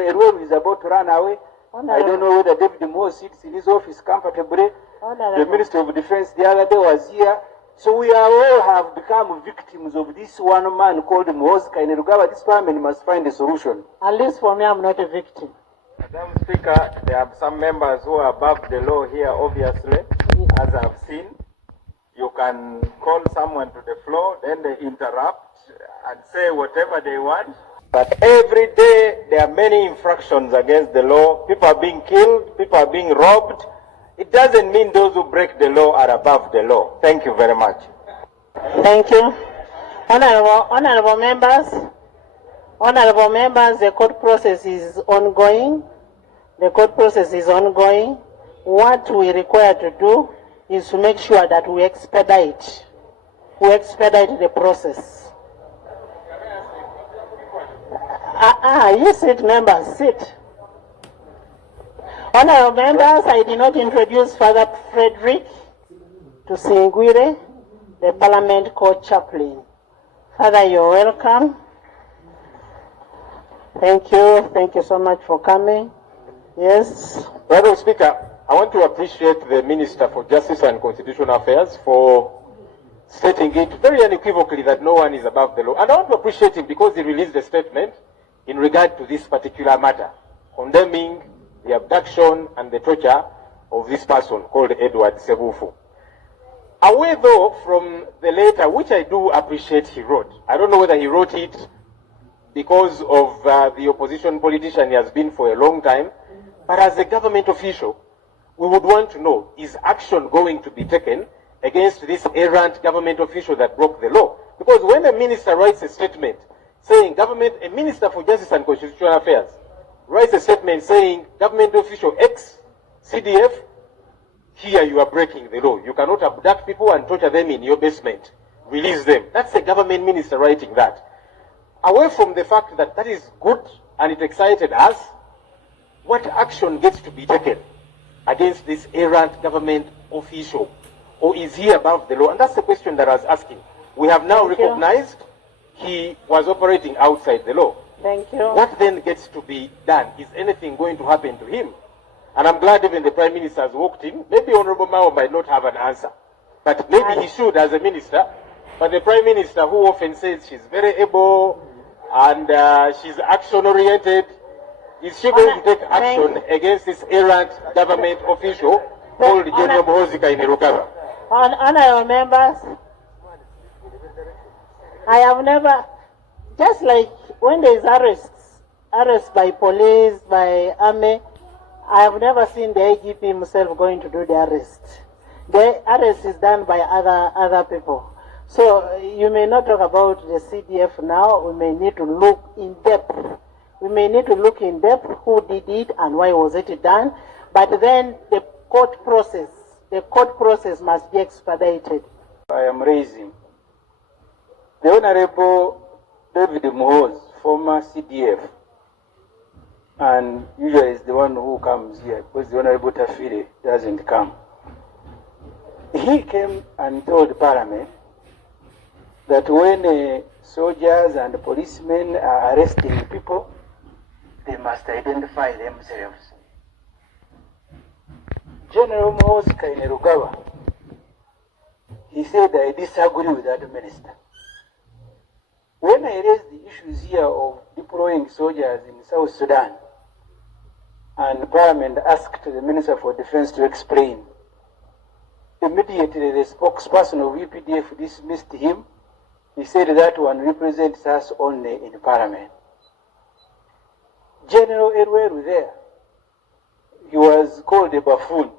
Erwell is about to run away. I don't know whether David Moore sits in his office comfortably. The Minister of Defense the other day was here. So we all have become victims of this one man called Muhoozi Kainerugaba. This Parliament must find a solution. At least for me, I'm not a victim. Madam Speaker, there are some members who are above the law here, obviously, as I've seen. You can call someone to the floor, then they interrupt and say whatever they want. But every day there are many infractions against the law. People are being killed, people are being robbed. It doesn't mean those who break the law are above the law. Thank you very much. Thank you. Honorable members, the court process is ongoing. The court process is ongoing. What we require to do is to make sure that we expedite the process. You sit, members, sit. Honorable members, I did not introduce Father Frederick to Singwire, the Parliament Court Chaplain. Father, you're welcome. Thank you so much for coming. Yes. Madam Speaker, I want to appreciate the Minister for Justice and Constitutional Affairs for stating it very unequivocally that no one is above the law. And I want to appreciate him because he released a statement in regard to this particular matter, condemning the abduction and the torture of this person called Edward Sebufu. Away though from the letter, which I do appreciate he wrote. I don't know whether he wrote it because of the opposition politician he has been for a long time, but as a government official, we would want to know, is action going to be taken against this errant government official that broke the law? Because when a minister writes a statement saying a minister for Justice and Constitutional Affairs writes a statement saying government official X, CDF, here you are breaking the law. You cannot abduct people and torture them in your basement. Release them. That's a government minister writing that. Away from the fact that that is good and it excited us, what action gets to be taken against this errant government official? Or is he above the law? And that's the question that I was asking. We have now recognized he was operating outside the law. Thank you. What then gets to be done? Is anything going to happen to him? And I'm glad even the Prime Minister has walked in. Maybe Honorable Mao might not have an answer. But maybe he should as a minister. But the Prime Minister, who often says she's very able and she's action-oriented, is she going to take action against this errant government official called General Muhoozi Kainerugaba? Honorable members, I have never, just like when there is arrests by police, by army, I have never seen the IGP himself going to do the arrest. The arrest is done by other people. So you may not talk about the CDF now. We may need to look in depth. We may need to look in depth who did it and why was it done. But then the court process must be expedited. I am raising the Honorable David Muhoozi, former CDF, and usually is the one who comes here because the Honorable Tafire doesn't come. He came and told Parliament that when soldiers and policemen are arresting people, they must identify themselves. General Muhoozi Kainerugaba, he said, I disagree with that minister. When I raised the issues here of deploying soldiers in South Sudan, and Parliament asked the Minister for Defense to explain, immediately the spokesperson of UPDF dismissed him. He said that one represents us only in Parliament. General Edward was there. He was called a buffoon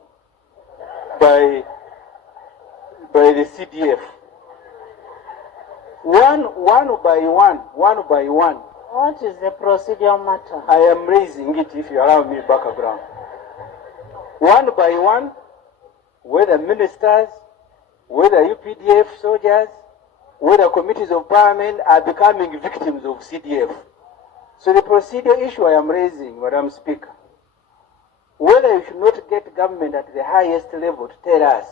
by the CDF. One by one. What is the procedural matter? I am raising it if you allow me background. One by one, whether ministers, whether UPDF soldiers, whether committees of Parliament are becoming victims of CDF. So the procedural issue I am raising, Madam Speaker, whether you should not get government at the highest level to tell us,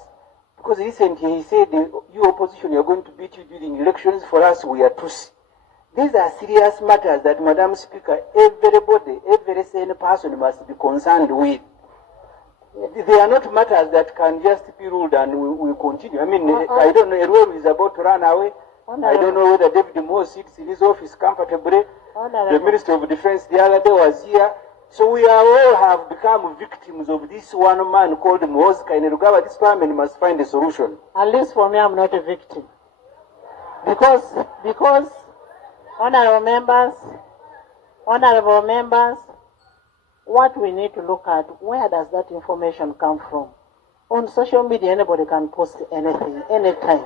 because recently he said, you opposition, you are going to beat you during elections, for us we are Tutsi. These are serious matters that, Madam Speaker, everybody, every sane person must be concerned with. They are not matters that can just be ruled and we continue. I mean, I don't know, Erupts is about to run away. I don't know whether David Moore sits in his office comfortably. The Minister of Defense the other day was here. So we are all have become victims of this one man called Mozka in Rugaba. This parliament must find a solution. At least for me, I'm not a victim. Because honorable members, what we need to look at, where does that information come from? On social media, anybody can post anything, anytime.